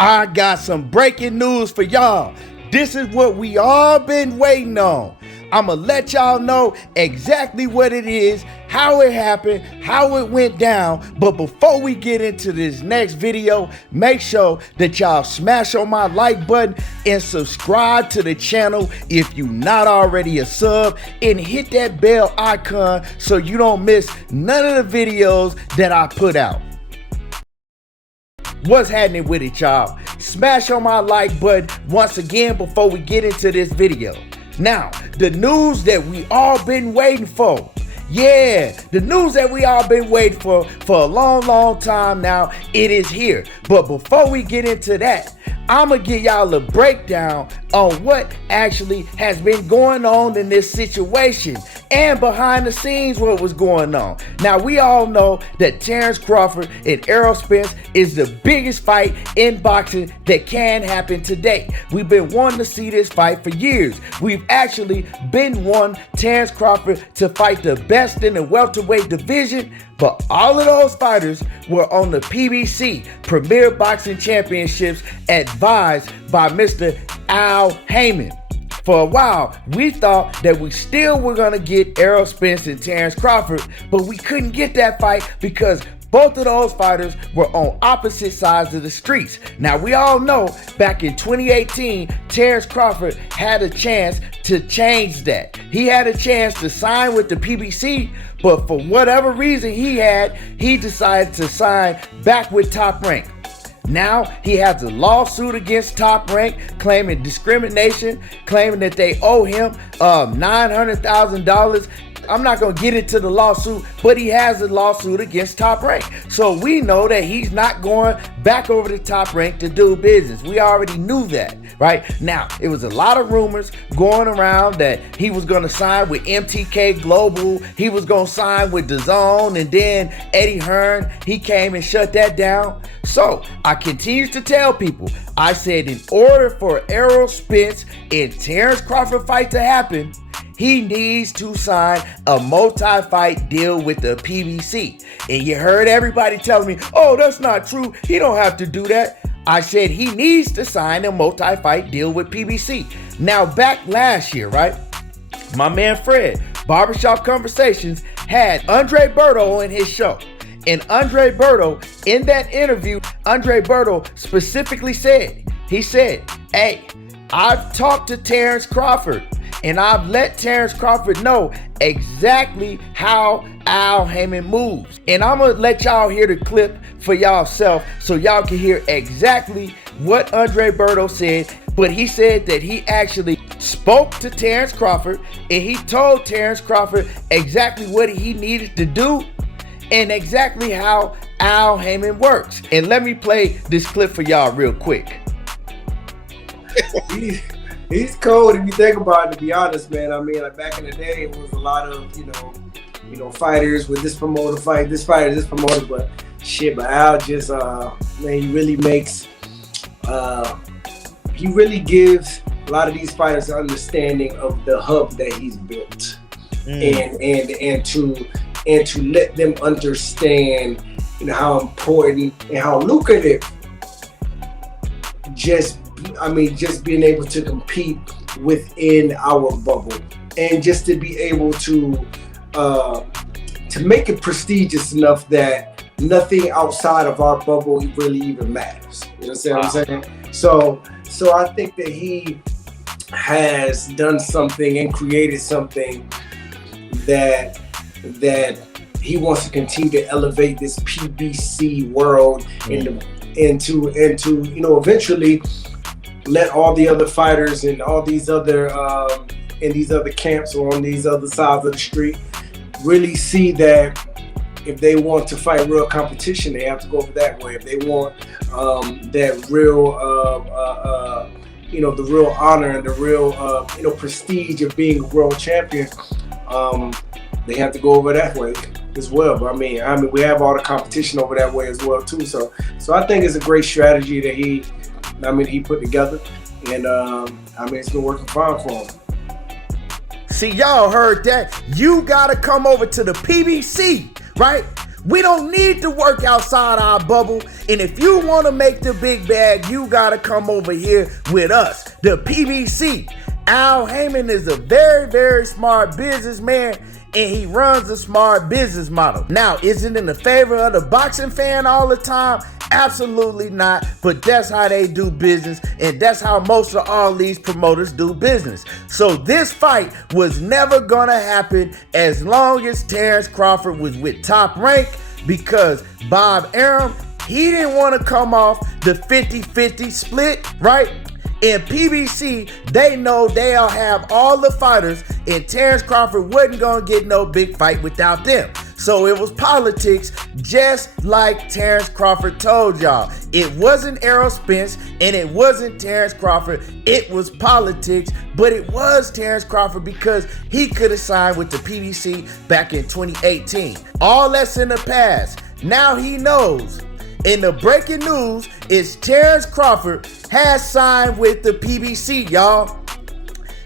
I got some breaking news for y'all. This is what we all been waiting on. I'ma let y'all know exactly what it is, how it happened, how it went down. But before we get into this next video, make sure that y'all smash on my like button and subscribe to the channel if you not already a sub, and hit that bell icon so you don't miss none of the videos that I put out. What's happening with it, y'all? Smash on my like button once again before we get into this video. Now, the news that we all been waiting for. Yeah, the news that we all been waiting for a long time now, it is here. But before we get into that, I'ma give y'all a breakdown on what actually has been going on in this situation and behind the scenes what was going on. Now, we all know that Terence Crawford and Errol Spence is the biggest fight in boxing that can happen today. We've been wanting to see this fight for years. We've actually been wanting Terence Crawford to fight the best in the welterweight division, but all of those fighters were on the PBC, Premier Boxing Championships, advised by Mr. Al Haymon. For a while, we thought that we still were going to get Errol Spence and Terence Crawford, but we couldn't get that fight because both of those fighters were on opposite sides of the streets. Now, we all know back in 2018, Terence Crawford had a chance to change that. He had a chance to sign with the PBC, but for whatever reason he decided to sign back with Top Rank. Now he has a lawsuit against Top Rank claiming discrimination, claiming that they owe him $900,000. I'm not going to get into the lawsuit, but he has a lawsuit against Top Rank. So we know that he's not going back over to Top Rank to do business. We already knew that, right? Now, it was a lot of rumors going around that he was going to sign with MTK Global. He was going to sign with DAZN, and then Eddie Hearn, he came and shut that down. So I continue to tell people, I said in order for Errol Spence and Terence Crawford fight to happen, he needs to sign a multi-fight deal with the PBC. And you heard everybody telling me, oh, that's not true. He don't have to do that. I said he needs to sign a multi-fight deal with PBC. Now, back last year, right? My man Fred, Barbershop Conversations, had Andre Berto in his show. And Andre Berto, in that interview, Andre Berto specifically said, he said, hey, I've talked to Terence Crawford, and I've let Terence Crawford know exactly how Al Haymon moves. And I'm going to let y'all hear the clip for y'allself so y'all can hear exactly what Andre Berto said. But he said that he actually spoke to Terence Crawford, and he told Terence Crawford exactly what he needed to do and exactly how Al Haymon works. And let me play this clip for y'all real quick. He's cold if you think about it, to be honest, man. I mean, like back in the day, it was a lot of, you know, fighters with this promoter fight, this fighter, this promoter, but shit, but Al just, man, he really makes, he really gives a lot of these fighters an understanding of the hub that he's built. And to let them understand, you know, how important and how lucrative just being able to compete within our bubble, and just to be able to make it prestigious enough that nothing outside of our bubble really even matters. You know what I'm saying? So I think that he has done something and created something that he wants to continue to elevate this PBC world into you know, eventually let all the other fighters and all these other in these other camps or on these other sides of the street really see that if they want to fight real competition, they have to go over that way. If they want that real you know, the real honor and the real you know, prestige of being a world champion, they have to go over that way as well. But I mean, we have all the competition over that way as well too. So I think it's a great strategy that he put together, and it's been working fine for him. See, y'all heard that? You gotta come over to the PBC, right? We don't need to work outside our bubble. And if you want to make the big bag, you got to come over here with us, the PBC. Al Heyman is a very, very smart businessman, and he runs a smart business model. Now, is it in the favor of the boxing fan all the time? Absolutely not, but that's how they do business, and that's how most of all these promoters do business. So this fight was never gonna happen as long as Terence Crawford was with Top Rank, because Bob Arum, he didn't want to come off the 50-50 split, right? In PBC, they know they'll have all the fighters, and Terence Crawford wasn't gonna get no big fight without them. So it was politics, just like Terence Crawford told y'all. It wasn't Errol Spence, and it wasn't Terence Crawford. It was politics, but it was Terence Crawford because he could have signed with the PBC back in 2018. All that's in the past. Now he knows. And the breaking news is Terence Crawford has signed with the PBC, y'all.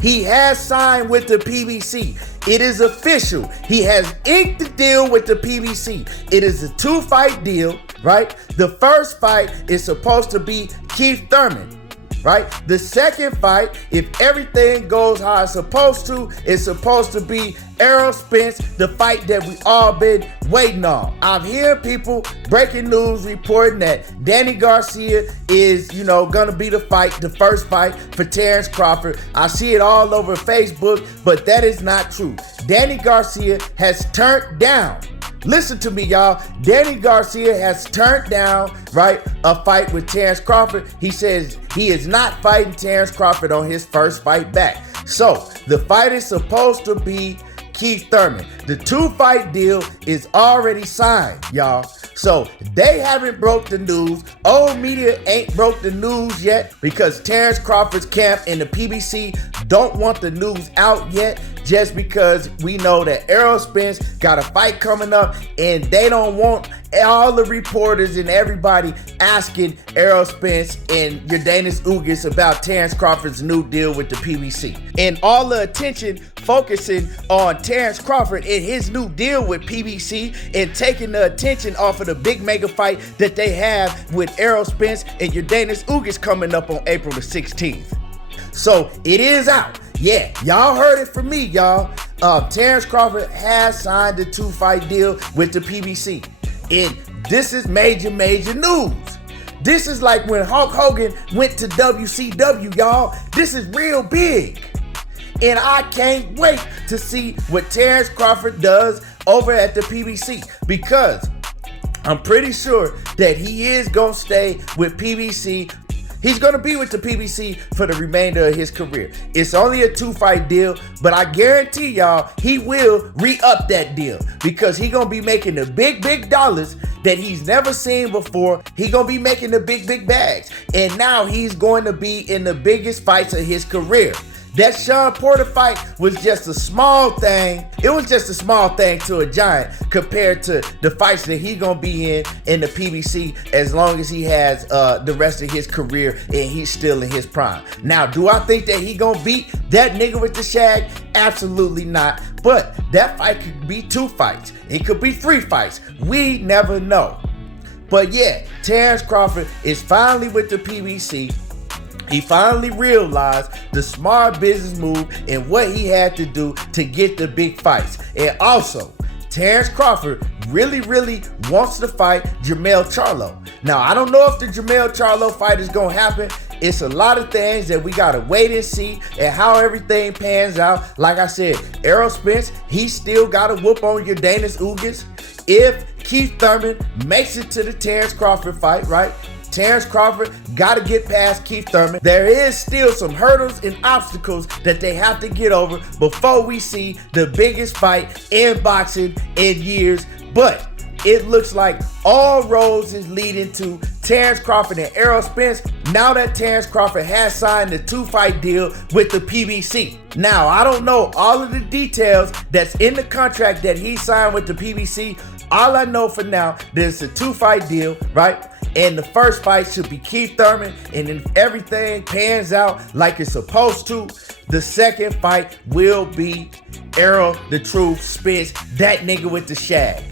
He has signed with the PBC. It is official. He has inked the deal with the PBC. It is a 2-fight deal, right? The first fight is supposed to be Keith Thurman, right? The second fight, if everything goes how it's supposed to, is supposed to be Errol Spence, the fight that we all been waiting on. I'm hearing people breaking news reporting that Danny Garcia is, gonna be the first fight for Terence Crawford. I see it all over Facebook, but that is not true. Danny Garcia has turned down. Listen to me, y'all. Danny Garcia has turned down, right, a fight with Terence Crawford. He says he is not fighting Terence Crawford on his first fight back. So the fight is supposed to be Keith Thurman. The 2-fight deal is already signed, y'all. So they haven't broke the news. Old media ain't broke the news yet because Terence Crawford's camp and the PBC don't want the news out yet, just because we know that Errol Spence got a fight coming up, and they don't want all the reporters and everybody asking Errol Spence and Yordenis Ugas about Terence Crawford's new deal with the PBC. And all the attention focusing on Terence Crawford and his new deal with PBC, and taking the attention off of the big mega fight that they have with Errol Spence and Yordenis Ugas coming up on April the 16th. So it is out. Yeah, y'all heard it from me, y'all. Terence Crawford has signed a 2-fight deal with the PBC. And this is major, major news. This is like when Hulk Hogan went to WCW, y'all. This is real big. And I can't wait to see what Terence Crawford does over at the PBC, because I'm pretty sure that he is going to stay with PBC. He's going to be with the PBC for the remainder of his career. It's only a 2-fight deal, but I guarantee y'all he will re-up that deal, because he's going to be making the big, big dollars that he's never seen before. He's going to be making the big, big bags. And now he's going to be in the biggest fights of his career. That Sean Porter fight was just a small thing. It was just a small thing to a giant compared to the fights that he gonna be in the PBC, as long as he has the rest of his career and he's still in his prime. Now, do I think that he gonna beat that nigga with the shag? Absolutely not. But that fight could be 2 fights. It could be 3 fights. We never know. But yeah, Terence Crawford is finally with the PBC. He finally realized the smart business move and what he had to do to get the big fights. And also, Terence Crawford really, really wants to fight Jermell Charlo. Now, I don't know if the Jermell Charlo fight is going to happen. It's a lot of things that we got to wait and see, and how everything pans out. Like I said, Errol Spence, he still got to whoop on Yordenis Ugas. If Keith Thurman makes it to the Terence Crawford fight, right? Terence Crawford got to get past Keith Thurman. There is still some hurdles and obstacles that they have to get over before we see the biggest fight in boxing in years. But it looks like all roads is leading to Terence Crawford and Errol Spence, now that Terence Crawford has signed the 2-fight deal with the PBC. Now, I don't know all of the details that's in the contract that he signed with the PBC. All I know for now, there's a 2-fight deal, right? And the first fight should be Keith Thurman. And if everything pans out like it's supposed to, the second fight will be Errol the Truth Spence, that nigga with the shag.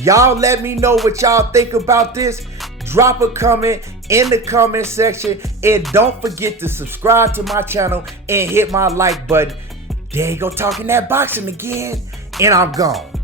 Y'all let me know what y'all think about this. Drop a comment in the comment section. And don't forget to subscribe to my channel and hit my like button. There you go, talking that boxing again. And I'm gone.